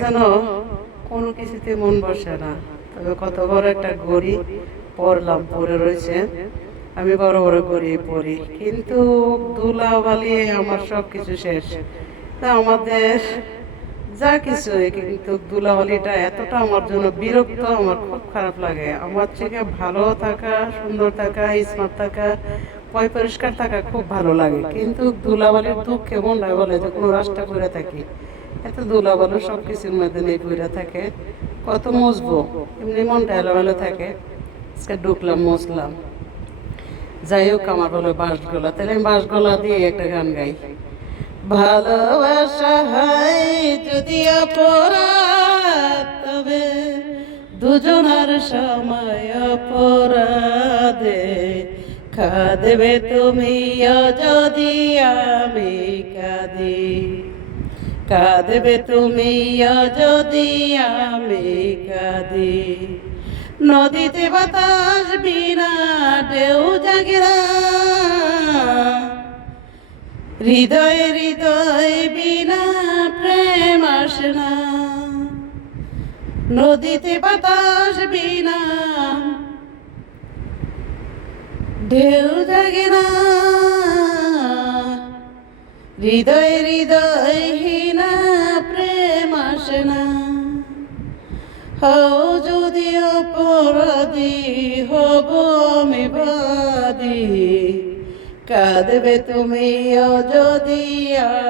যেন কোনো কিছুতে মন বসে না। তবে কত বড় একটা ঘড়ি পরলাম, পরে রয়েছে, আমি বড় বড় ঘড়ি পরি, কিন্তু ধুলাবালি আমার সব কিছু শেষ। তা আমাদের যা কিছু, কিন্তু ধুলাবালিটা এতটা আমার জন্য বিরক্ত, আমার খুব খারাপ লাগে। আমার থেকে ভালো থাকা, সুন্দর থাকা, স্মার্ট থাকা, পরিষ্কার থাকা খুব ভালো লাগে, কিন্তু ধুলাবালির দুঃখ কেমন লাগে বলে যে কোনো রাস্তা করে থাকি, এত ধুলাবালু সব কিছুর মধ্যে নেই পড়ে থাকে, কত মুছবো, এমনি মনটা এলোমেলো থাকে। আজকে ঢুকলাম, মুছলাম। যাই হোক, আমার বলে বাঁশগোলা, তাহলে আমি বাঁশগোলা দিয়ে একটা গান গাই। ভালোবাসা হয় যদি অপরাধ, তবে দুজনার সময় অপরাধে কাঁদবে তুমি যদি আমি কাঁদি, কাঁদবে তুমি যদি আমি কাঁদি। নদীতে বাতাস বিনা ঢেউ জাগে না, হৃদয় হৃদয় বিনা প্রেম আসে না। নদীতে বাতাস বিনা ঢেউ জাগে না, হৃদয় হৃদয় হীনা প্রেম আসে না। হও যদি অপরাধী, হব আমি বাদী, কাঁদবে তুমি যদি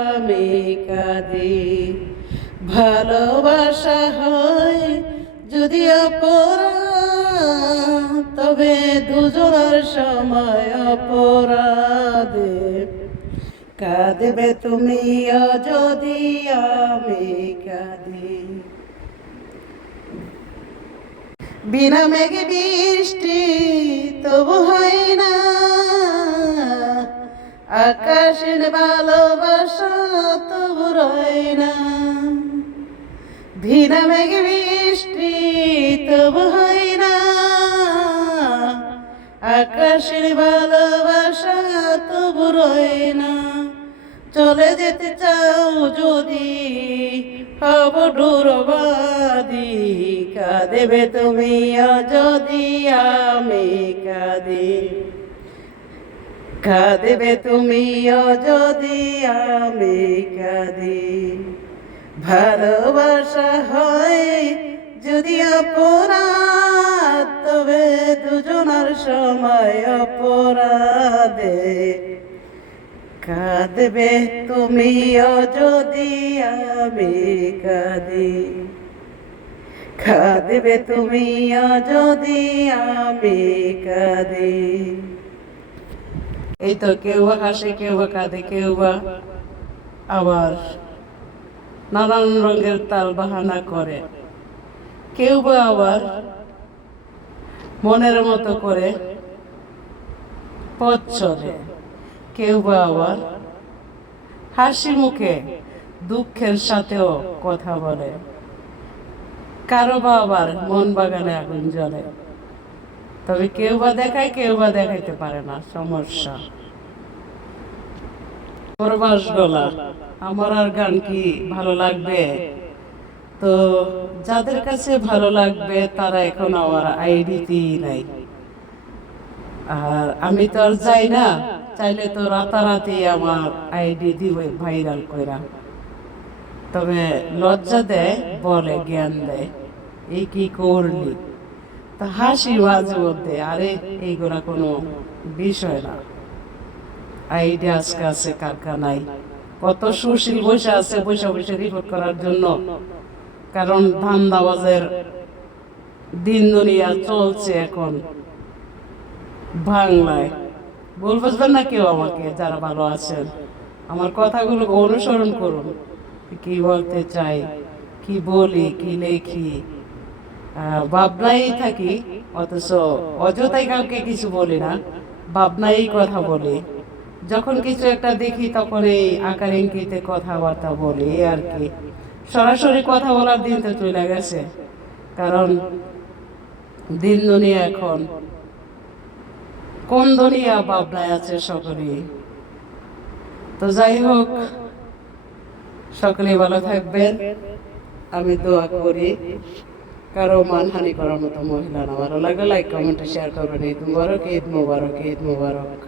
আমি কাঁদি। ভালোবাসা হয় যদি অপরাধ, তবে দুজনের সময় অপরাধে কাঁদবে তুমি যদি আমি কাঁদি। বিনা মেঘে বৃষ্টি তবু হয় না, আকাশের ভালোবাসা তবু রয় না। বিনা মেঘে বৃষ্টি তবু হয় না, আকাশের ভালোবাসা তবু রয় না। চলে যেতে চাও যদি হব ডুরবাদী, কাঁদবে তুমি যদি আমি কাঁদি, কাঁদবে তুমি যদি আমি কাঁদি। ভালোবাসা হয় যদি অপরাধ, তবে দুজনার সময় অপরাধে কাঁদবে তুমি যদি আমি কাঁদি, কাঁদবে তুমি যদি আমি কাঁদি। এই তো কেউ বা হাসে, কেউ বা কাঁদে, কেউ বা আবার নানান রঙের তাল বাহানা করে, কেউ বা আবার মনের মতো করে পথ চলে, কেউ বা আবার হাসি মুখে দুঃখের সাথেও কথা বলে, কারো বা আবার মন বাগানে আগুন জ্বলে। তবে কেউ বা দেখায়, কেউ বা দেখাইতে পারে না, সমস্যা। বাঁশগোলা, আমার আর গান কি ভালো লাগবে? তো যাদের কাছে ভালো লাগবে তারা এখন আমার আইডিতেই নাই, আর আমি তো আর যাই না, চাইলে তো রাতারাতি আমার আইডি দিবে ভাইরাল কইরা। তবে লজ্জা দেয়, বলে জ্ঞান দেয়, এই কি করলি, তা হাসি মাঝে মধ্যে, আরে এইগুলা কোনো বিষয় না। আইডি আজকে আছে, কারখানায় কত সুশীল বসে আছে, বসে বসে রিপোর্ট করার জন্য, কারণ ধান্দাবাজের দিন দুনিয়া চলছে এখন বাংলায়। ভুল বুঝবেন না কেউ আমাকে, যারা ভালো আছেন আমার কথাগুলো অনুসরণ করুন, কি বলতে চাই, কি বলি, কি লেখি, ভাবনাই থাকি, অথচ অযথাই কাউকে কিছু বলি না, ভাবনাই কথা বলি। যখন কিছু একটা দেখি তখন এই আকার ইঙ্গিতে কথাবার্তা বলি আর কি। সরাসরি কথা বলার দিন তো চলে গেছে, কারণ দিন দুনিয়া এখন কোন দুনিয়া ভাবনায় আছে সকলেই। তো যাই হোক, সকলেই ভালো থাকবেন, আমি দোয়া করি কারো মানহানি করার মতো মহিলা না। ভালো লাগলে লাইক কমেন্টে শেয়ার করবেন। ঈদ মুবারক, ঈদ মুবারক, ঈদ মুবারক।